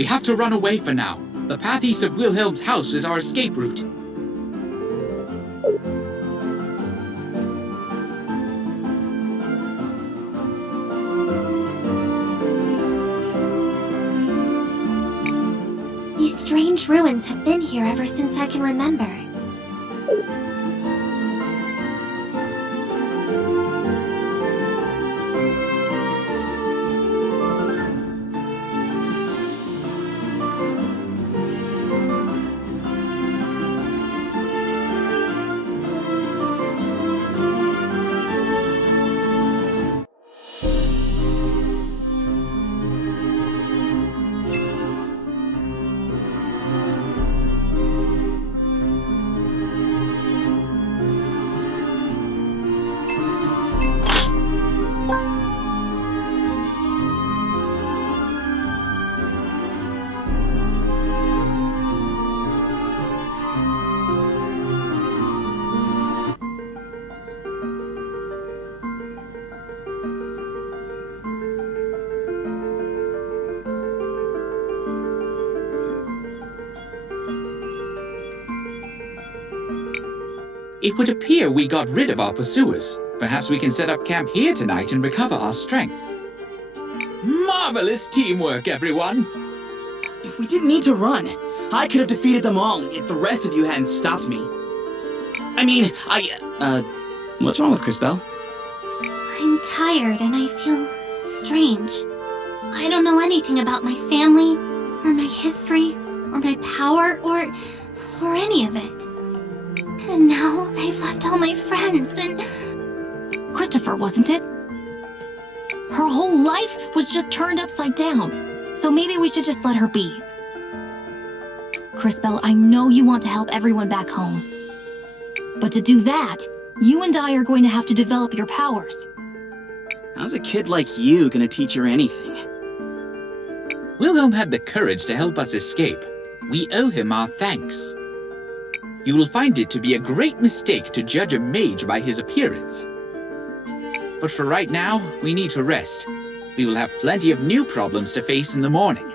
We have to run away for now. The path east of Wilhelm's house is our escape route. These strange ruins have been here ever since I can remember. It would appear we got rid of our pursuers. Perhaps we can set up camp here tonight and recover our strength. Marvelous teamwork, everyone! We didn't need to run. I could have defeated them all if the rest of you hadn't stopped me. What's wrong with Crisbell? I'm tired and I feel strange. I don't know anything about my family, or my history, or my power, or any of it. And now I've left all my friends and... Christopher, wasn't it? Her whole life was just turned upside down, so maybe we should just let her be. Crisbell, I know you want to help everyone back home. But to do that, you and I are going to have to develop your powers. How's a kid like you gonna teach her anything? Wilhelm had the courage to help us escape. We owe him our thanks. You will find it to be a great mistake to judge a mage by his appearance. But for right now, we need to rest. We will have plenty of new problems to face in the morning.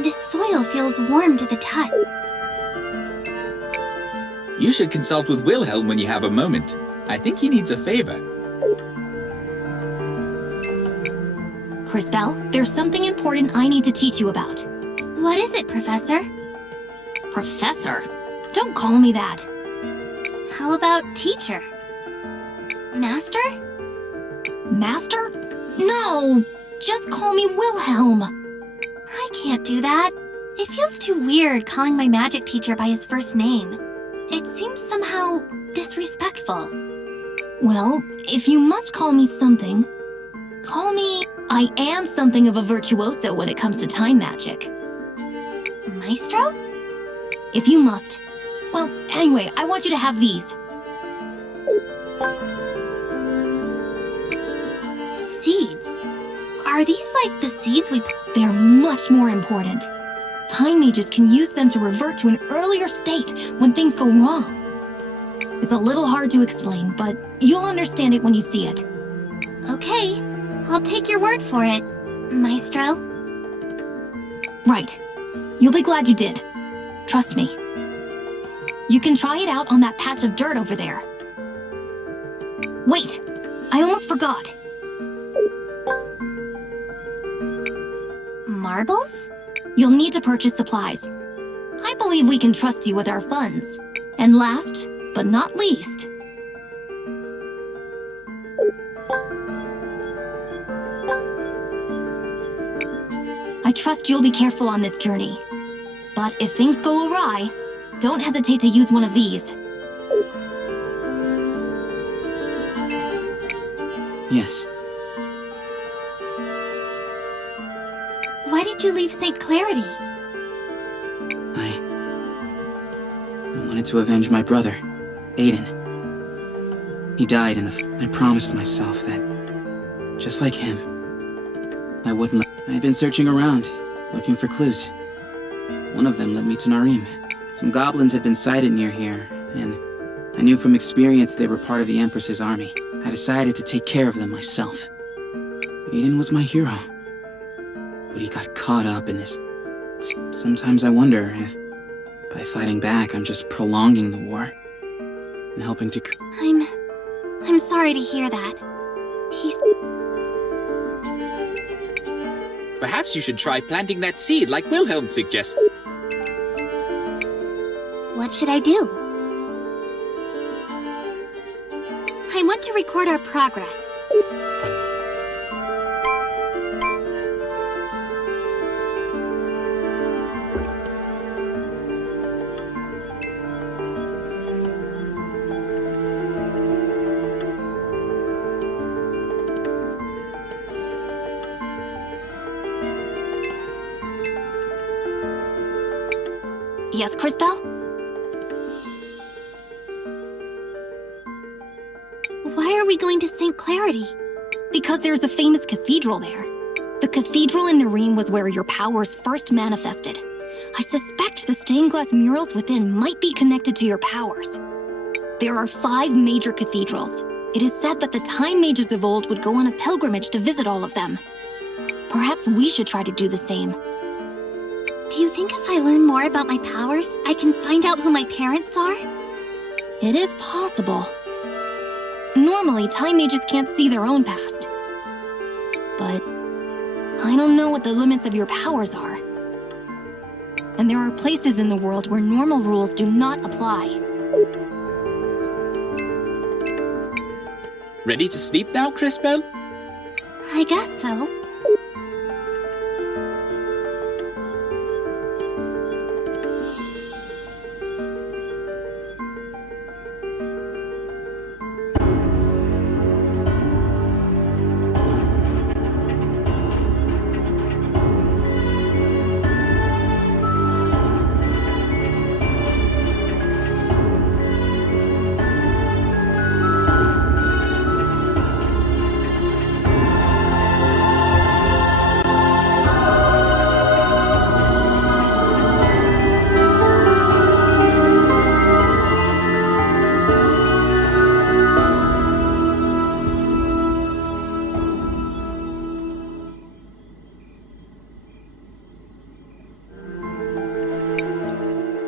This soil feels warm to the touch. You should consult with Wilhelm when you have a moment. I think he needs a favor. Crisbell, there's something important I need to teach you about. What is it, Professor? Professor? Don't call me that. How about teacher? Master? Master? No! Just call me Wilhelm. I can't do that. It feels too weird calling my magic teacher by his first name. It seems somehow disrespectful. Well, if you must call me something, call me... I am something of a virtuoso when it comes to time magic. Maestro? If you must. Well, anyway, I want you to have these. Seeds? Are these like the seeds we... They're much more important. Time mages can use them to revert to an earlier state when things go wrong. It's a little hard to explain, but you'll understand it when you see it. Okay, I'll take your word for it, Maestro. Right. You'll be glad you did. Trust me. You can try it out on that patch of dirt over there. Wait! I almost forgot. Marbles? You'll need to purchase supplies. I believe we can trust you with our funds. And last, but not least... I trust you'll be careful on this journey. But if things go awry, don't hesitate to use one of these. Yes. Why did you leave St. Clarity? I wanted to avenge my brother, Aiden. He died in the I promised myself that, just like him, I wouldn't I had been searching around, looking for clues. One of them led me to Narim. Some goblins had been sighted near here, and I knew from experience they were part of the Empress's army. I decided to take care of them myself. Aiden was my hero. But he got caught up in this. Sometimes I wonder if, by fighting back, I'm just prolonging the war and helping to. I'm sorry to hear that. He's... Perhaps you should try planting that seed like Wilhelm suggested. What should I do? I want to record our progress. Yes, Crisbell? Why are we going to St. Clarity? Because there's a famous cathedral there. The cathedral in Nareem was where your powers first manifested. I suspect the stained glass murals within might be connected to your powers. There are 5 major cathedrals. It is said that the Time Mages of old would go on a pilgrimage to visit all of them. Perhaps we should try to do the same. Do you think if I learn more about my powers, I can find out who my parents are? It is possible. Normally, Time Mages can't see their own past. But I don't know what the limits of your powers are. And there are places in the world where normal rules do not apply. Ready to sleep now, Crisbell? I guess so.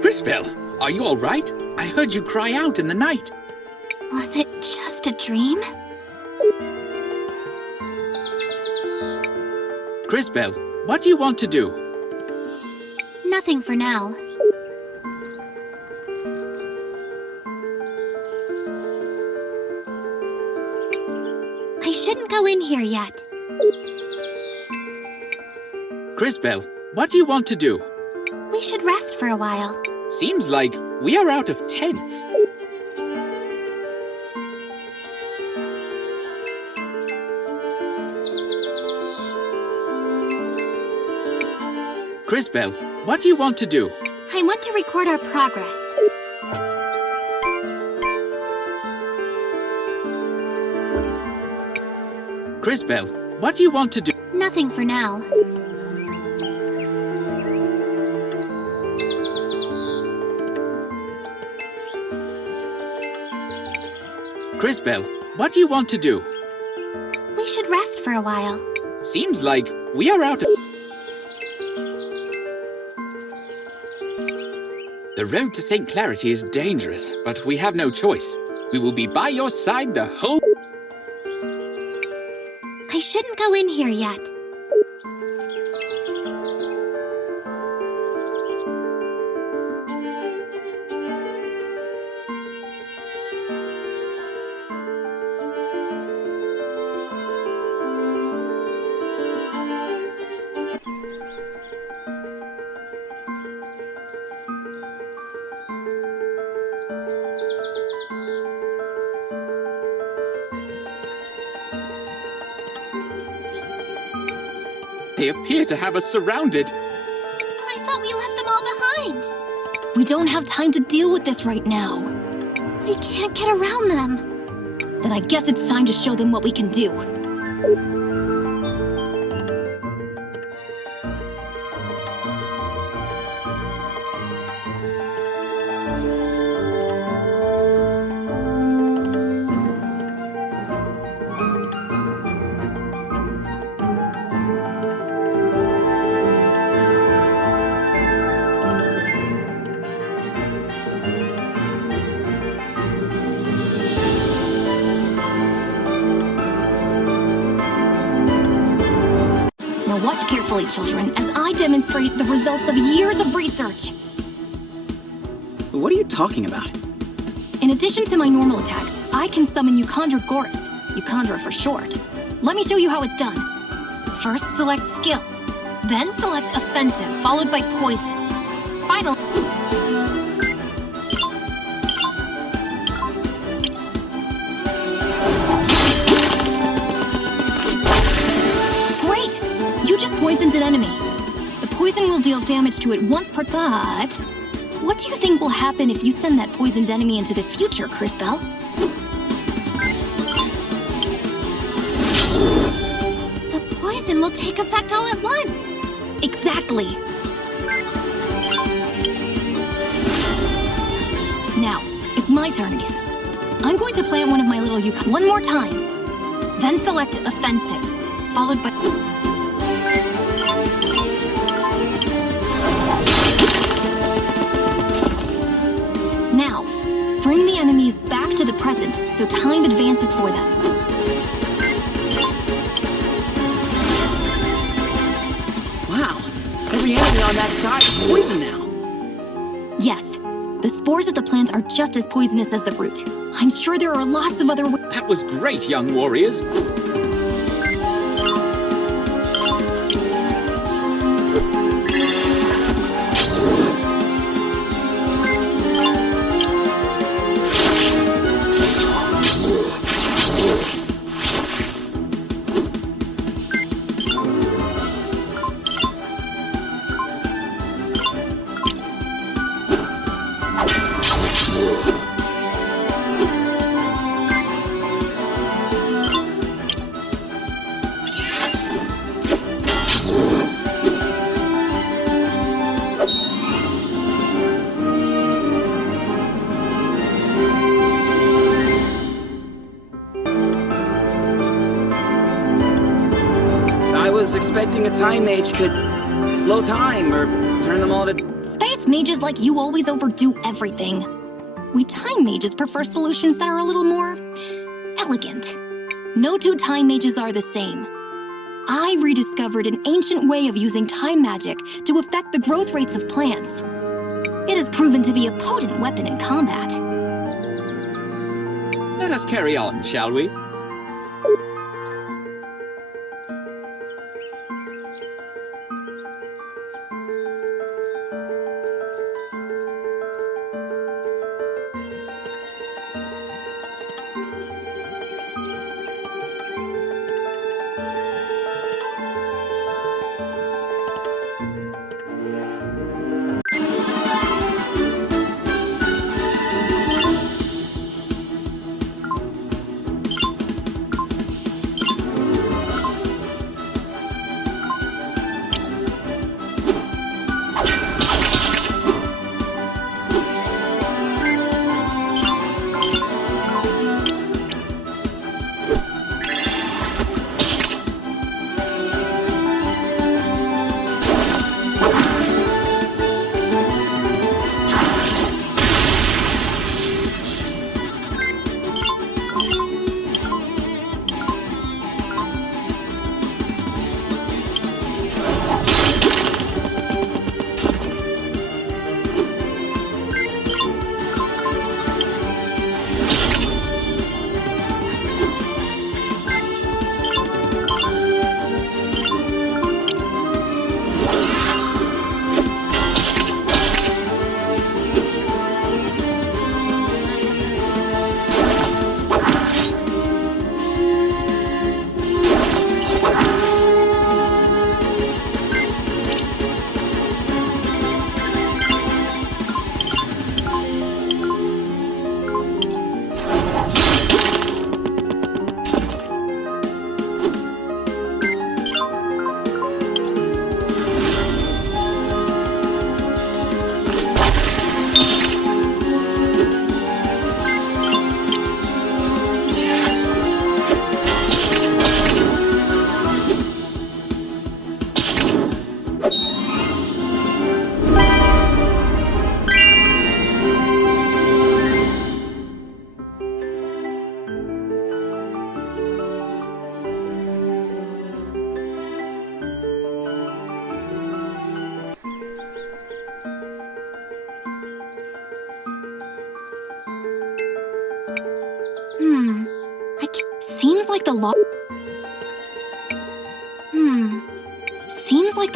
Crisbell, are you all right? I heard you cry out in the night. Was it just a dream? Crisbell, what do you want to do? Nothing for now. I shouldn't go in here yet. Crisbell, what do you want to do? We should rest for a while. Seems like we are out of tents. Crisbell, what do you want to do? I want to record our progress. Crisbell, what do you want to do? Nothing for now. Crisbell, what do you want to do? We should rest for a while. Seems like we are out of... The road to St. Clarity is dangerous, but we have no choice. We will be by your side the whole... I shouldn't go in here yet. They appear to have us surrounded. I thought we left them all behind. We don't have time to deal with this right now. We can't get around them. Then I guess it's time to show them what we can do. carefully, children, as I demonstrate the results of years of research. What are you talking about? In addition to my normal attacks, I can summon Eucondra Goris, Eucondra for short. Let me show you how it's done. First, select skill. Then select offensive, followed by poison. Finally, great! You just poisoned an enemy. The poison will deal damage to it once per... But what do you think will happen if you send that poisoned enemy into the future, Crisbell? The poison will take effect all at once. Exactly. Now, it's my turn again. I'm going to plant one of my little one more time. Then select offensive, followed by... Now, bring the enemies back to the present so time advances for them. Wow, every enemy on that side is poison now. Yes, the spores of the plant are just as poisonous as the root. I'm sure there are lots of other... That was great, young warriors. I was expecting a time mage could slow time or turn them all to... Space mages like you always overdo everything. We time mages prefer solutions that are a little more... elegant. No two time mages are the same. I rediscovered an ancient way of using time magic to affect the growth rates of plants. It has proven to be a potent weapon in combat. Let us carry on, shall we? like the law. Seems like.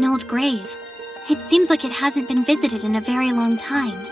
An old grave. It seems like it hasn't been visited in a very long time.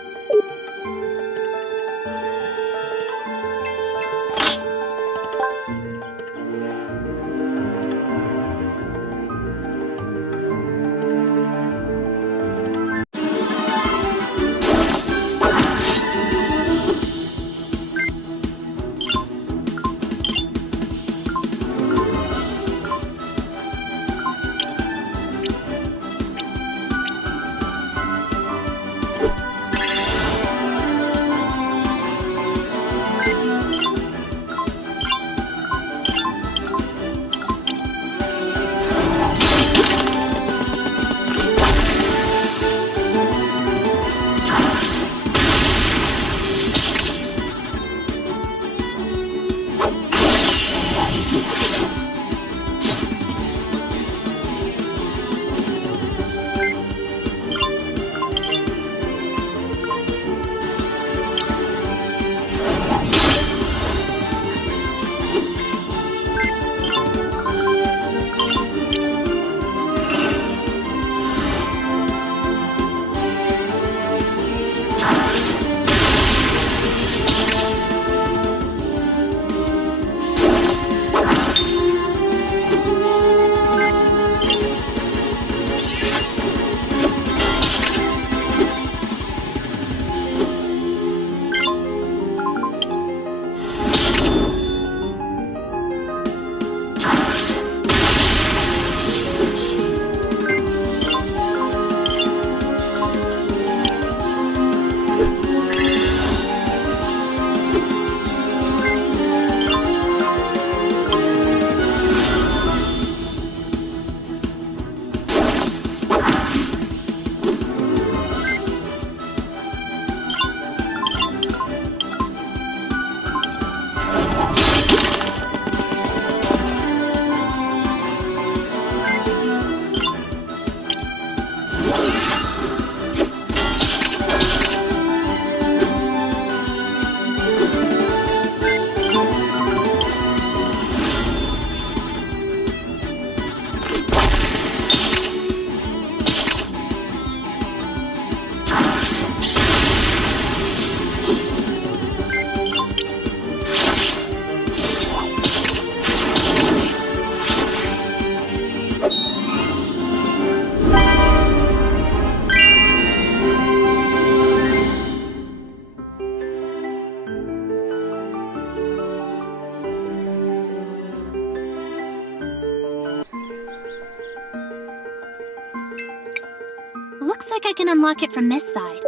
Looks like I can unlock it from this side.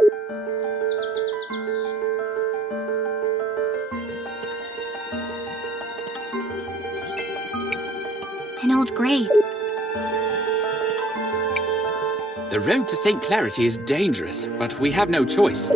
An old grave. The road to St. Clarity is dangerous, but we have no choice.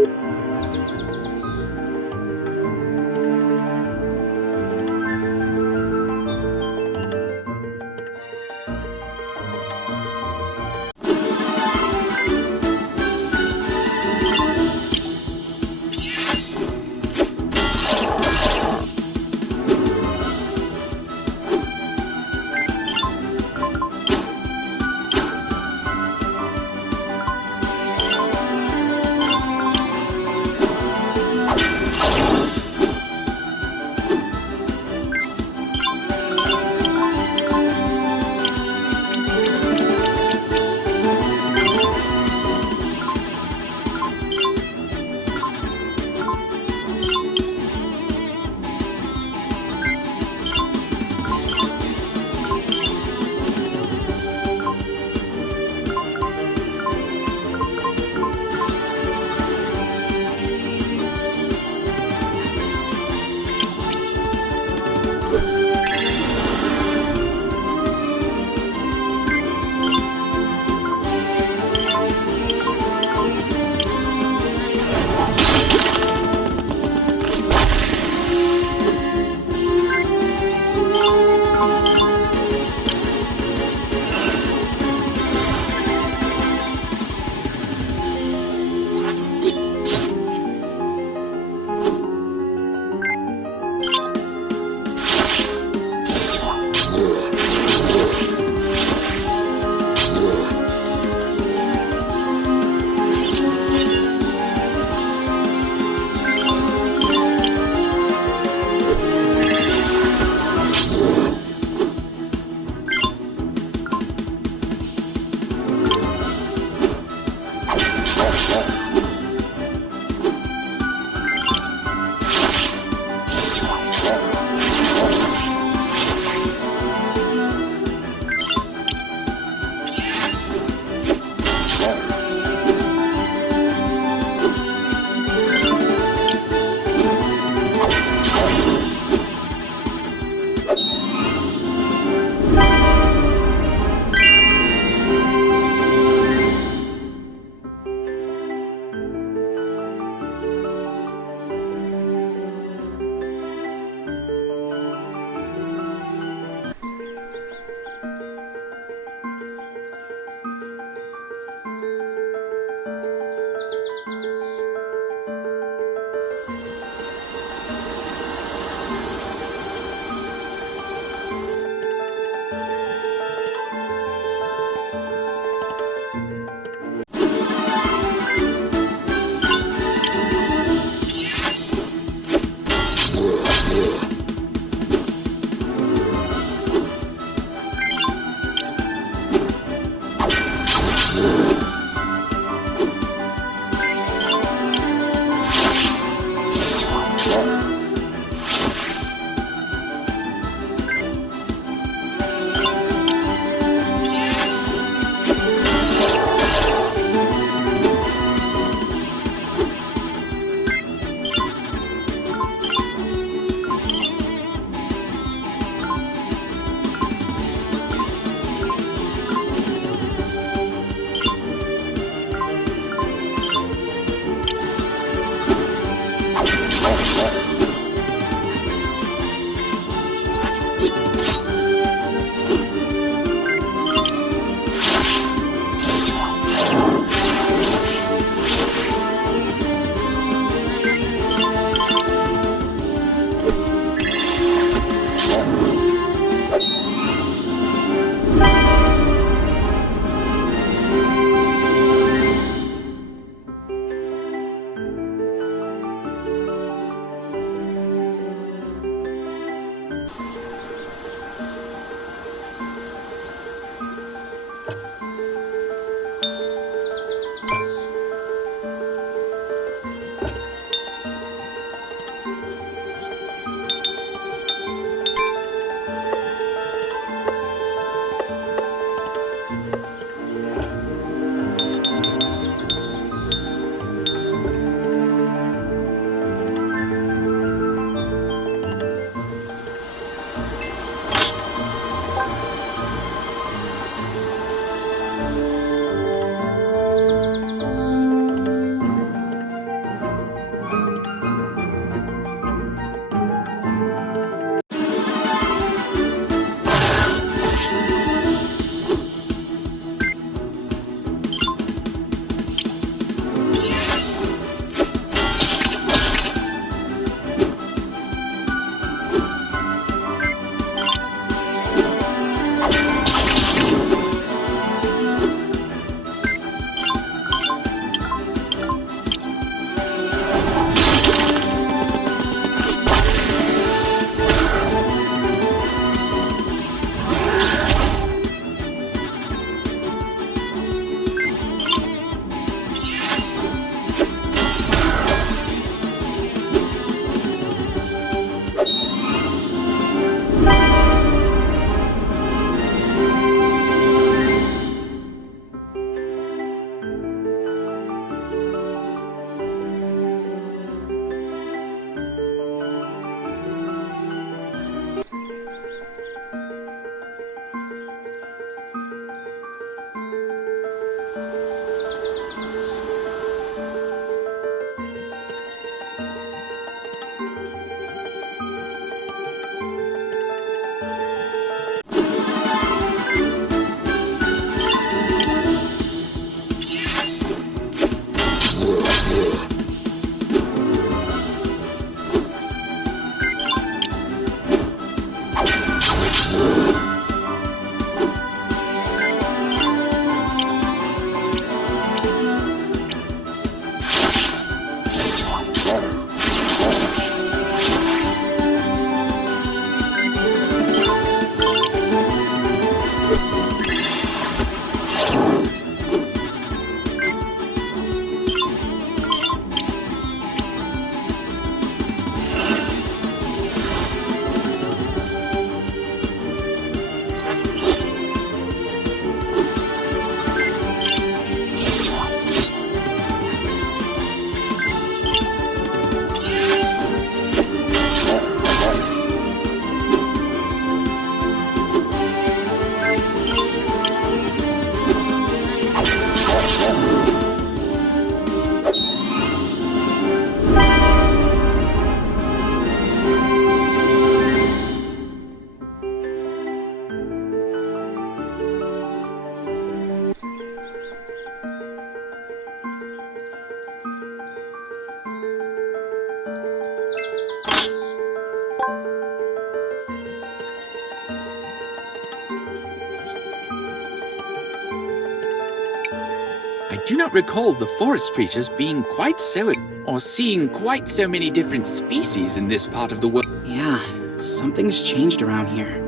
I do not recall the forest creatures being quite so, or seeing quite so many different species in this part of the world. Yeah, something's changed around here.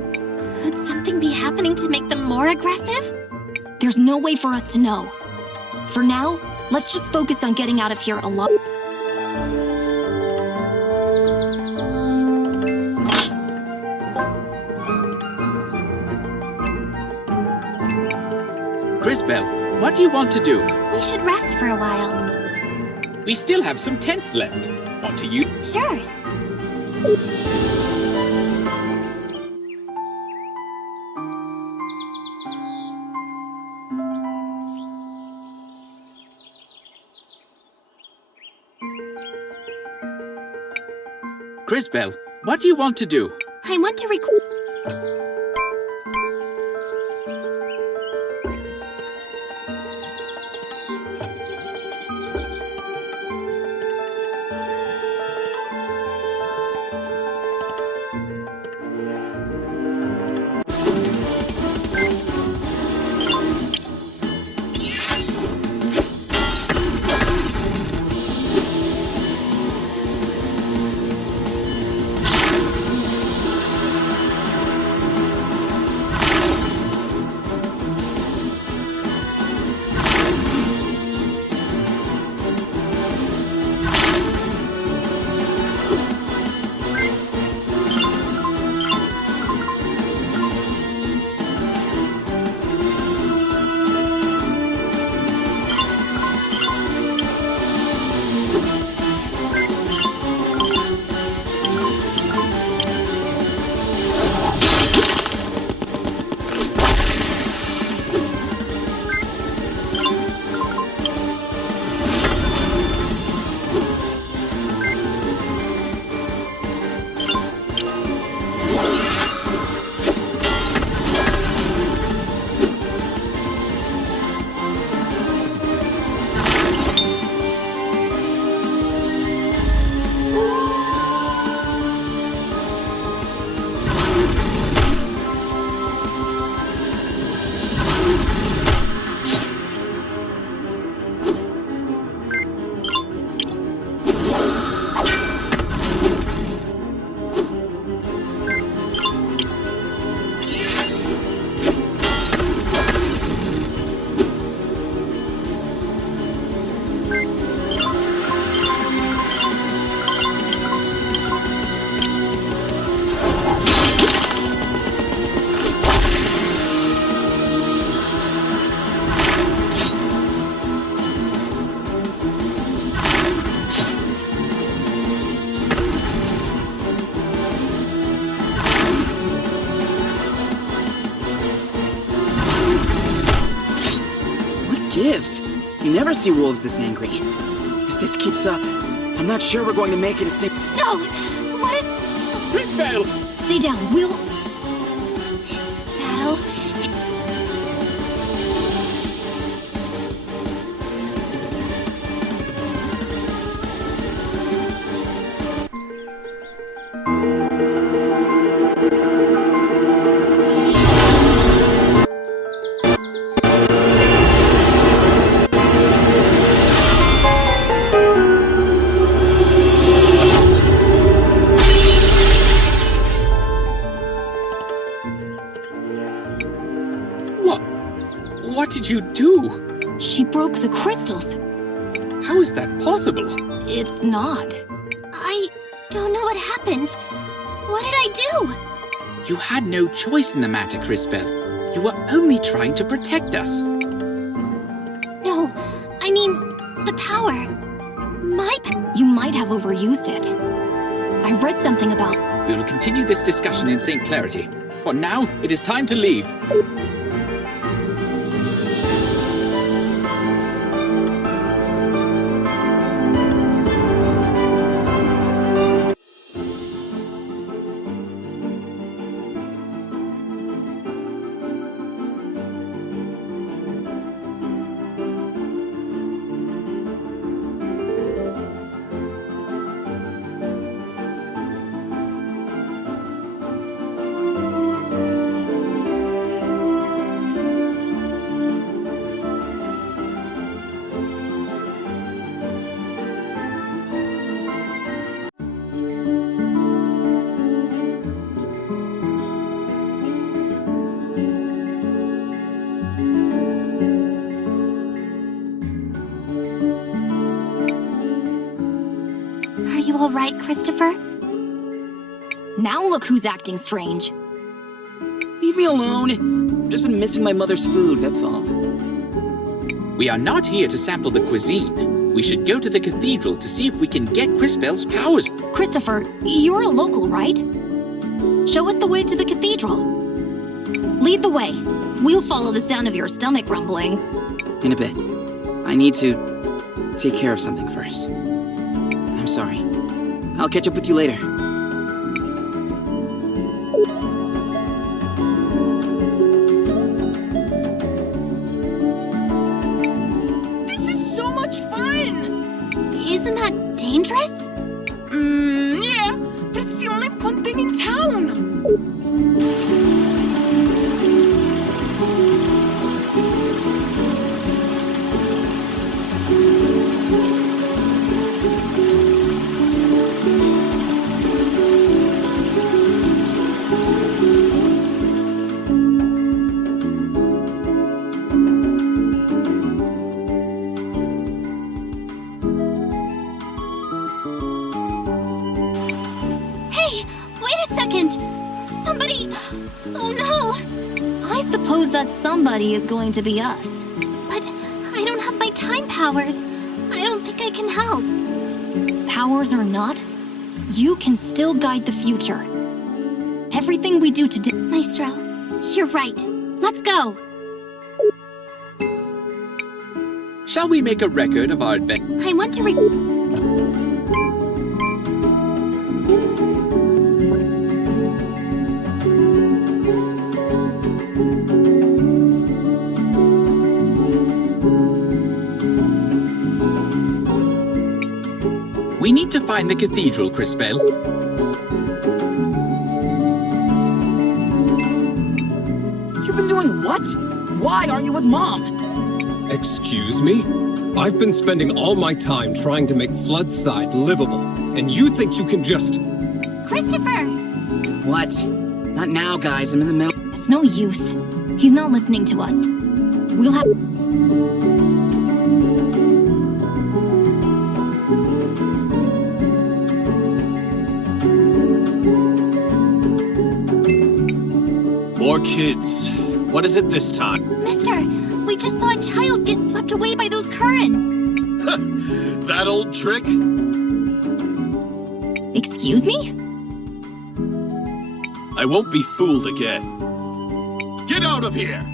Could something be happening to make them more aggressive? There's no way for us to know. For now, let's just focus on getting out of here alive. Crisbell, what do you want to do? We should rest for a while. We still have some tents left. Want to use? Sure. Crisbell, what do you want to do? I want to record. lives. You never see wolves this angry. If this keeps up, I'm not sure we're going to make it a single... No! What if... Crisbell! Stay down, we'll... This battle... What did you do? She broke the crystals. How is that possible? It's not. I don't know what happened. What did I do? You had no choice in the matter, Crisbell. You were only trying to protect us. No, I mean, the power. You might have overused it. I read something about... We will continue this discussion in St. Clarity. For now, it is time to leave. Are you all right, Christopher? Now look who's acting strange. Leave me alone. I've just been missing my mother's food, that's all. We are not here to sample the cuisine. We should go to the cathedral to see if we can get Crisbell's powers. Christopher, you're a local, right? Show us the way to the cathedral. Lead the way. We'll follow the sound of your stomach rumbling. In a bit. I need to take care of something first. I'm sorry. I'll catch up with you later. This is so much fun! Isn't that dangerous? Yeah, but it's the only fun thing in town. Hey, wait a second! Somebody... Oh no! I suppose that somebody is going to be us. But I don't have my time powers. I don't think I can help. Powers or not, you can still guide the future. Everything we do today... Maestro, you're right. Let's go! Shall we make a record of our adventure? I want to We need to find the cathedral, Crisbell. You've been doing what? Why aren't you with Mom? Excuse me? I've been spending all my time trying to make Floodside livable, and you think you can just... Christopher! What? Not now, guys. I'm in the middle. It's no use. He's not listening to us. We'll have... More kids. What is it this time? Mister, we just saw a child get swept away by those currents. That old trick? Excuse me? I won't be fooled again. Get out of here!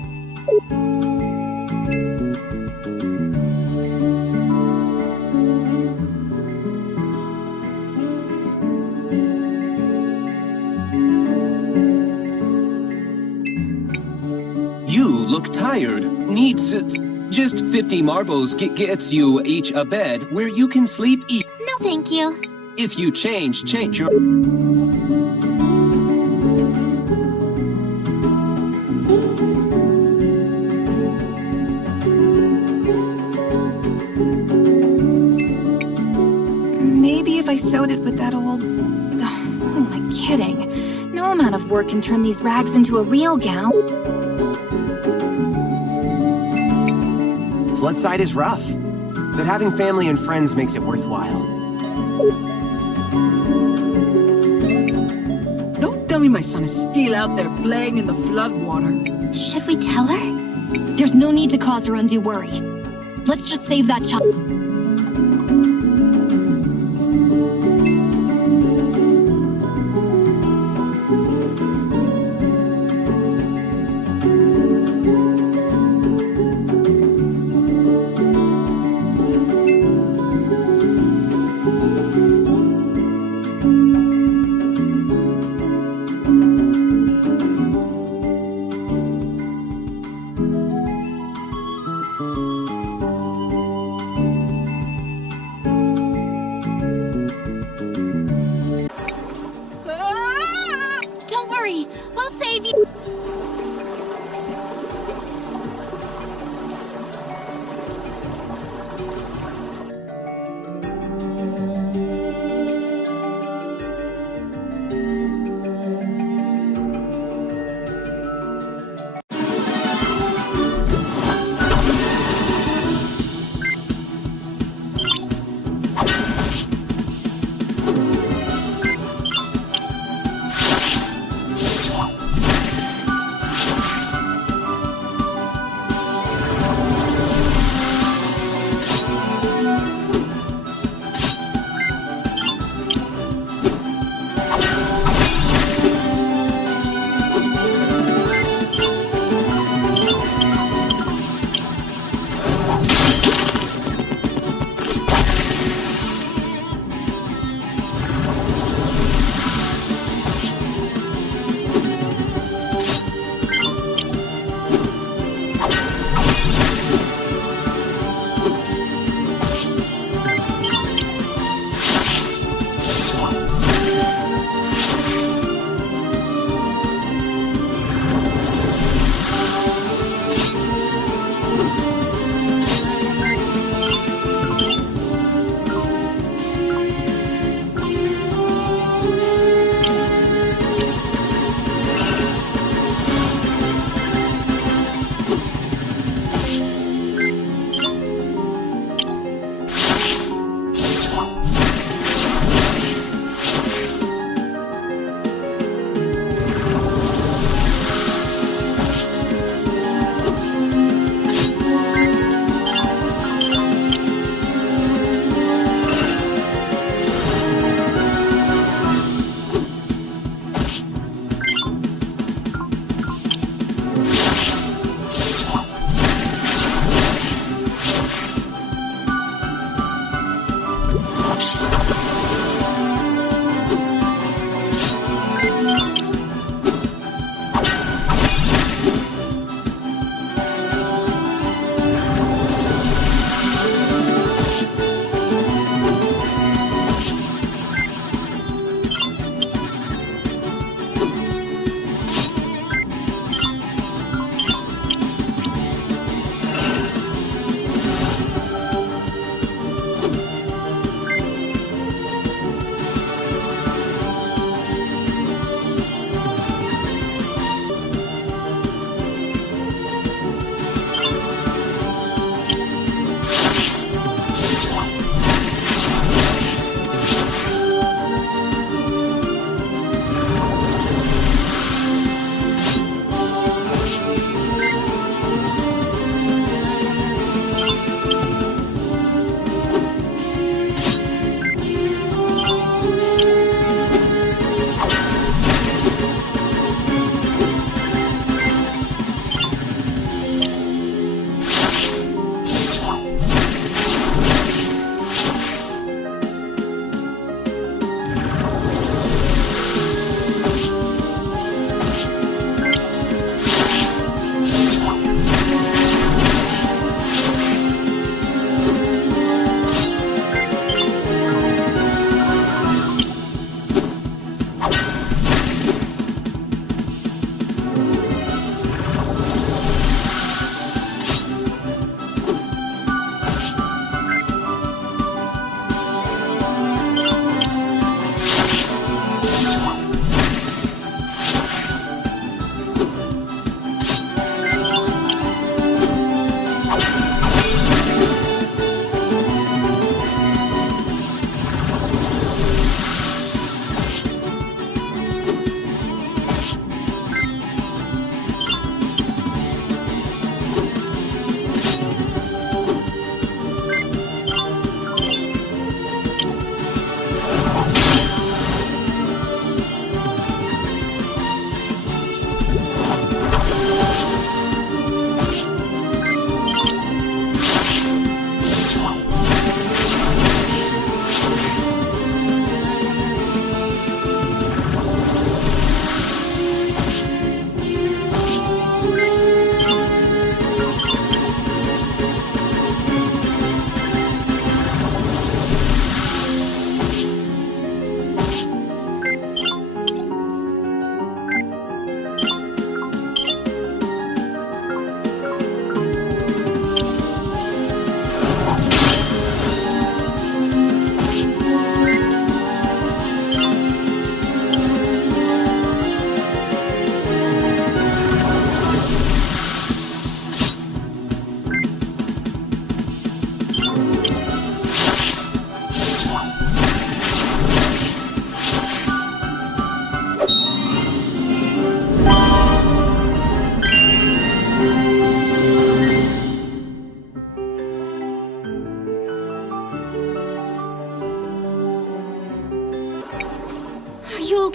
look tired. Needs just 50 marbles gets you each a bed where you can sleep No, thank you. if you change your... Maybe if I sewed it with that old... Who am I kidding? No amount of work can turn these rags into a real gown. Floodside is rough, but having family and friends makes it worthwhile. Don't tell me my son is still out there playing in the floodwater. Should we tell her? There's no need to cause her undue worry. Let's just save that child. Don't worry, we'll save you.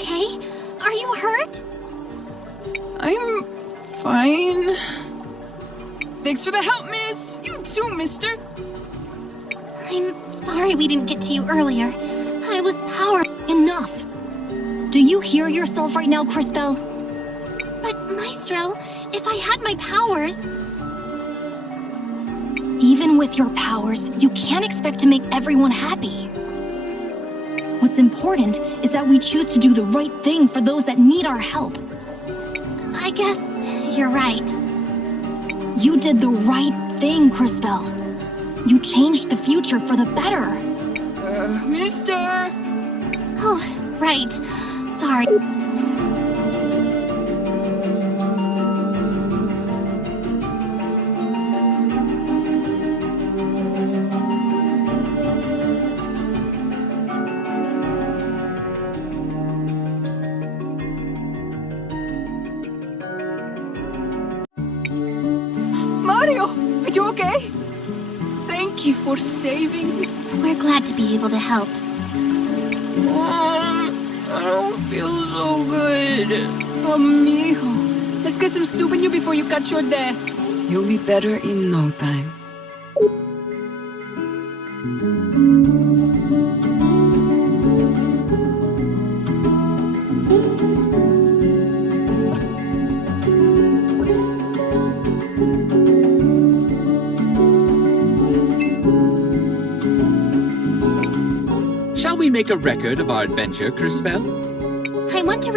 okay? Are you hurt? I'm fine. Thanks for the help, miss. You too, mister. I'm sorry we didn't get to you earlier. I was power. Enough! Do you hear yourself right now, Crisbell? But Maestro, if I had my powers... Even with your powers, you can't expect to make everyone happy. What's important is that we choose to do the right thing for those that need our help. I guess you're right. You did the right thing, Crisbell. You changed the future for the better. Mister! Oh, right. Sorry. Mario, are you okay? Thank you for saving me. We're glad to be able to help. I don't feel so good. Amigo, let's get some soup in you before you catch your death. You'll be better in no time. Shall we make a record of our adventure, Crisbell? I want to